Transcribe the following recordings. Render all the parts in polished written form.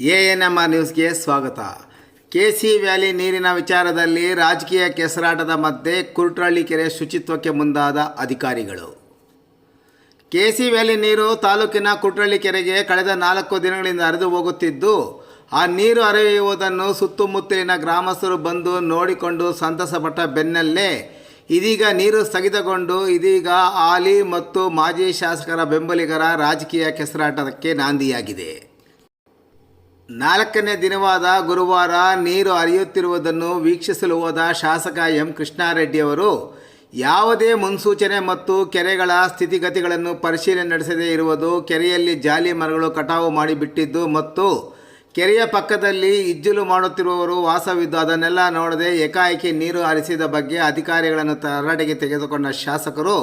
ANMR ನ್ಯೂಸ್ಗೆ ಸ್ವಾಗತ. KC valley ನೀರಿನ ವಿಚಾರದಲ್ಲಿ ರಾಜಕೀಯ ಕೆಸರಾಟದ ಮಧ್ಯೆ ಕುರ್ಟಳ್ಳಿ ಕೆರೆ ಶುಚಿತ್ವಕ್ಕೆ ಮುಂದಾದ ಅಧಿಕಾರಿಗಳು. ಕೆಸಿ ವ್ಯಾಲಿ ನೀರು ತಾಲೂಕಿನ ಕುರ್ಟಳ್ಳಿ ಕೆರೆಗೆ ಕಳೆದ 4 ದಿನಗಳಿಂದ ಹರಿದು ಹೋಗುತ್ತಿದ್ದು, ಆ ನೀರು ಹರಿಯುವುದನ್ನು ಸುತ್ತಮುತ್ತಲಿನ ಗ್ರಾಮಸ್ಥರು ಬಂದು ನೋಡಿಕೊಂಡು ಸಂತಸಪಟ್ಟ ಬೆನ್ನಲ್ಲೇ ಇದೀಗ ನೀರು ಸ್ಥಗಿತಗೊಂಡು ಇದೀಗ ಹಾಲಿ ಮತ್ತು ಮಾಜಿ ಶಾಸಕರ ಬೆಂಬಲಿಗರ ರಾಜಕೀಯ ಕೆಸರಾಟಕ್ಕೆ ನಾಂದಿಯಾಗಿದೆ. 4ನೇ ದಿನವಾದ ಗುರುವಾರ ನೀರು ಹರಿಯುತ್ತಿರುವುದನ್ನು ವೀಕ್ಷಿಸಲು ಹೋದ ಶಾಸಕ ಎಂ ಕೃಷ್ಣಾರೆಡ್ಡಿಯವರು ಯಾವುದೇ ಮುನ್ಸೂಚನೆ ಮತ್ತು ಕೆರೆಗಳ ಸ್ಥಿತಿಗತಿಗಳನ್ನು ಪರಿಶೀಲನೆ ನಡೆಸದೇ ಇರುವುದು, ಕೆರೆಯಲ್ಲಿ ಜಾಲಿ ಮರಗಳು ಕಟಾವು ಮಾಡಿಬಿಟ್ಟಿದ್ದು ಮತ್ತು ಕೆರೆಯ ಪಕ್ಕದಲ್ಲಿ ಇಜ್ಜಲು ಮಾಡುತ್ತಿರುವವರು ವಾಸವಿದ್ದು ಅದನ್ನೆಲ್ಲ ನೋಡದೆ ಏಕಾಏಕಿ ನೀರು ಹರಿಸಿದ ಬಗ್ಗೆ ಅಧಿಕಾರಿಗಳನ್ನು ತರಾಟೆಗೆ ತೆಗೆದುಕೊಂಡ ಶಾಸಕರು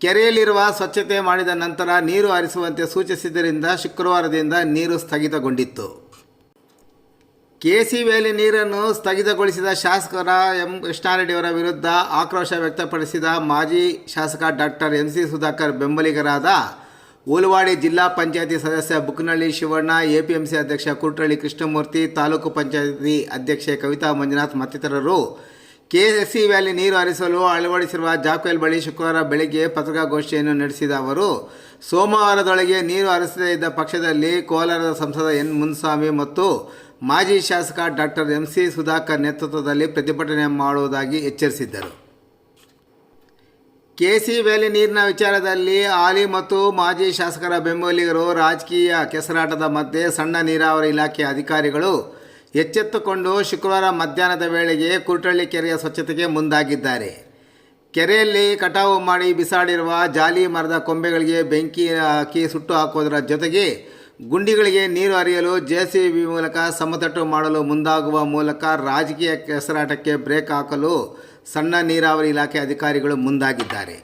ಕೆರೆಯಲ್ಲಿರುವ ಸ್ವಚ್ಛತೆ ಮಾಡಿದ ನಂತರ ನೀರು ಹರಿಸುವಂತೆ ಸೂಚಿಸಿದ್ದರಿಂದ ಶುಕ್ರವಾರದಿಂದ ನೀರು ಸ್ಥಗಿತಗೊಂಡಿತ್ತು. ಕೆಸಿ ವ್ಯಾಲಿ ನೀರನ್ನು ಸ್ಥಗಿತಗೊಳಿಸಿದ ಶಾಸಕರ ಎಂ ಕೃಷ್ಣಾರೆಡ್ಡಿಯವರ ವಿರುದ್ಧ ಆಕ್ರೋಶ ವ್ಯಕ್ತಪಡಿಸಿದ ಮಾಜಿ ಶಾಸಕ ಡಾಕ್ಟರ್ ಎಂಸಿ ಸುಧಾಕರ್ ಬೆಂಬಲಿಗರಾದ ಉಲವಾಡಿ ಜಿಲ್ಲಾ ಪಂಚಾಯತಿ ಸದಸ್ಯ ಬುಕ್ನಳ್ಳಿ ಶಿವಣ್ಣ, ಎಪಿಎಂಸಿ ಅಧ್ಯಕ್ಷ ಕುರ್ಟಳ್ಳಿ ಕೃಷ್ಣಮೂರ್ತಿ, ತಾಲೂಕು ಪಂಚಾಯತಿ ಅಧ್ಯಕ್ಷೆ ಕವಿತಾ ಮಂಜುನಾಥ್ ಮತ್ತಿತರರು ಕೆಸಿ ವ್ಯಾಲಿ ನೀರು ಹರಿಸಲು ಅಳವಡಿಸಿರುವ ಜಾಕ್ವೆಲ್ ಬಳಿ ಶುಕ್ರವಾರ ಬೆಳಗ್ಗೆ ಪತ್ರಿಕಾಗೋಷ್ಠಿಯನ್ನು ನಡೆಸಿದ ಅವರು, ಸೋಮವಾರದೊಳಗೆ ನೀರು ಹರಿಸದೇ ಇದ್ದ ಪಕ್ಷದಲ್ಲಿ ಕೋಲಾರದ ಸಂಸದ ಎನ್ ಮುನ್ಸ್ವಾಮಿ ಮತ್ತು ಮಾಜಿ ಶಾಸಕ ಡಾಕ್ಟರ್ ಎಂಸಿ ಸುಧಾಕರ್ ನೇತೃತ್ವದಲ್ಲಿ ಪ್ರತಿಭಟನೆ ಮಾಡುವುದಾಗಿ ಎಚ್ಚರಿಸಿದ್ದರು. ಕೆಸಿ ವ್ಯಾಲಿ ನೀರಿನ ವಿಚಾರದಲ್ಲಿ ಹಾಲಿ ಮತ್ತು ಮಾಜಿ ಶಾಸಕರ ಬೆಂಬಲಿಗರು ರಾಜಕೀಯ ಕೆಸರಾಟದ ಮಧ್ಯೆ ಸಣ್ಣ ನೀರಾವರಿ ಇಲಾಖೆ ಅಧಿಕಾರಿಗಳು ಎಚ್ಚೆತ್ತುಕೊಂಡು ಶುಕ್ರವಾರ ಮಧ್ಯಾಹ್ನದ ವೇಳೆಗೆ ಕುರ್ಟಳ್ಳಿ ಕೆರೆಯ ಸ್ವಚ್ಛತೆಗೆ ಮುಂದಾಗಿದ್ದಾರೆ. ಕೆರೆಯಲ್ಲಿ ಕಟಾವು ಮಾಡಿ ಬಿಸಾಡಿರುವ ಜಾಲಿ ಮರದ ಕೊಂಬೆಗಳಿಗೆ ಬೆಂಕಿ ಹಾಕಿ ಸುಟ್ಟು ಹಾಕುವುದರ ಜೊತೆಗೆ ಗುಂಡಿಗಳಿಗೆ ನೀರು ಹರಿಯಲು ಜೆಸಿಬಿ ಮೂಲಕ ಸಮತಟ್ಟು ಮಾಡಲು ಮುಂದಾಗುವ ಮೂಲಕ ರಾಜಕೀಯ ಕೆಸರಾಟಕ್ಕೆ ಬ್ರೇಕ್ ಹಾಕಲು ಸಣ್ಣ ನೀರಾವರಿ ಇಲಾಖೆ ಅಧಿಕಾರಿಗಳು ಮುಂದಾಗಿದ್ದಾರೆ.